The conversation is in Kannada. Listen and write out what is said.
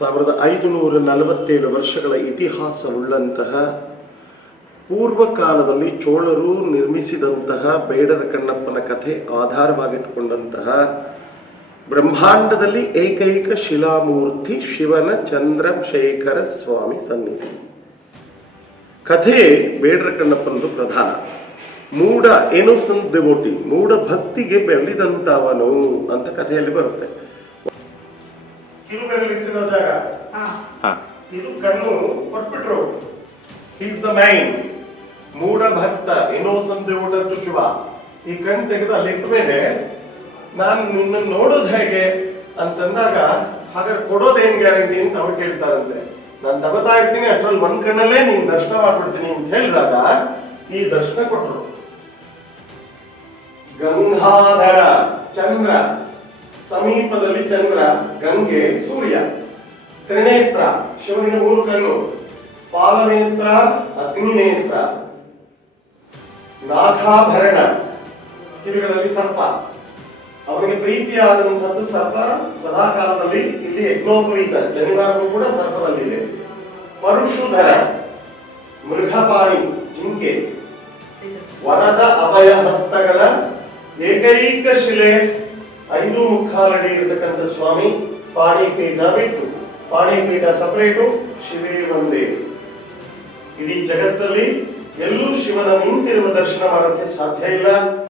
ಸಾವಿರದ ಐದುನೂರ ನಲವತ್ತೇಳು ವರ್ಷಗಳ ಇತಿಹಾಸವುಳ್ಳಂತಹ ಪೂರ್ವ ಕಾಲದಲ್ಲಿ ಚೋಳರು ನಿರ್ಮಿಸಿದಂತಹ ಬೇಡರ ಕಣ್ಣಪ್ಪನ ಕಥೆ ಆಧಾರವಾಗಿಟ್ಟುಕೊಂಡಂತಹ ಬ್ರಹ್ಮಾಂಡದಲ್ಲಿ ಏಕೈಕ ಶಿಲಾಮೂರ್ತಿ ಶಿವನ ಚಂದ್ರಶೇಖರ ಸ್ವಾಮಿ ಸನ್ನಿಧಿ. ಕಥೆ ಬೇಡರ ಕಣ್ಣಪ್ಪನದು ಪ್ರಧಾನ. ಮೂಢ ಸಂತ ಡಿವೋಟಿ ಮೂಢ ಭಕ್ತಿಗೆ ಬೆಳೆದಂತವನು ಅಂತ ಕಥೆಯಲ್ಲಿ ಬರುತ್ತೆ. ಕಿರುಬೆರಳಿಟ್ಟಿರೋ ಜಾಗ. ಹಾ. ಹಾ. ಇದು ಕಣ್ಣು ಕೊಟ್ಬಿಟ್ರು. ಈಸ್ ದ ಮೈನ್ ಮೂಢ ಭಕ್ತ. ಇನ್ನೋಸಂತ್ ಡಿವೋಟರ್ ಶಿವ. ಈ ಕಣ್ ತೆಗೆದು ಅಲ್ಲಿ ಮೇಲೆ ನಾನು ನಿನ್ನ ನೋಡೋದು ಹೇಗೆ ಅಂತಂದಾಗ ಹಾಗಾದ್ರೆ ಕೊಡೋದೇನ್ ಗ್ಯಾರಂಟಿ ಅಂತ ಅವ್ರು ಕೇಳ್ತಾರಂತೆ. ನಾನು ತಗೋತಾ ಇರ್ತೀನಿ ಅಷ್ಟ್ರಲ್ಲಿ ಒಂದ್ ಕಣ್ಣಲ್ಲೇ ನೀನ್ ದರ್ಶನ ಮಾಡ್ಬಿಡ್ತೀನಿ ಅಂತ ಹೇಳಿದಾಗ ಈ ದರ್ಶನ ಕೊಟ್ಟರು ಗಂಗಾಧರ ಚಂದ್ರ. ಸಮೀಪದಲ್ಲಿ ಚಂದ್ರ, ಗಂಗೆ, ಸೂರ್ಯ, ತ್ರಿನೇತ್ರ, ಶಿವನಿಗೆ ಮೂರು ಕಣ್ಣು ಪಾಲನೇತ್ರ ಅಗ್ನಿನೇತ್ರ ನಾಥಾಭರಣ ಕಿವಿಗಳಲ್ಲಿ ಸರ್ಪ. ಅವನಿಗೆ ಪ್ರೀತಿಯಾದಂಥದ್ದು ಸರ್ಪ ಸದಾ ಕಾಲದಲ್ಲಿ ಇಲ್ಲಿ ಯಜ್ಞೋಪವೀತ ಜನಿವಾರವೂ ಕೂಡ ಸರ್ಪದಲ್ಲಿದೆ ಪರುಷುಧರ ಮೃಗಪಾಣಿ, ಜಿಂಕೆ, ವರದ ಅಭಯ ಹಸ್ತಗಳ ಏಕೈಕ ಶಿಲೆ. ಐದು ಮುಖಾಲಡಿ ಇರತಕ್ಕಂಥ ಸ್ವಾಮಿ ಪಾಣಿಪೀಠ ಬಿಟ್ಟು, ಪಾಣಿಪೀಠ ಸಪರೇಟು ಶಿವೇ ಒಂದೇ. ಇಡೀ ಜಗತ್ತಲ್ಲಿ ಎಲ್ಲೂ ಶಿವನ ನಿಂತಿರುವ ದರ್ಶನ ಮಾಡೋಕ್ಕೆ ಸಾಧ್ಯ ಇಲ್ಲ.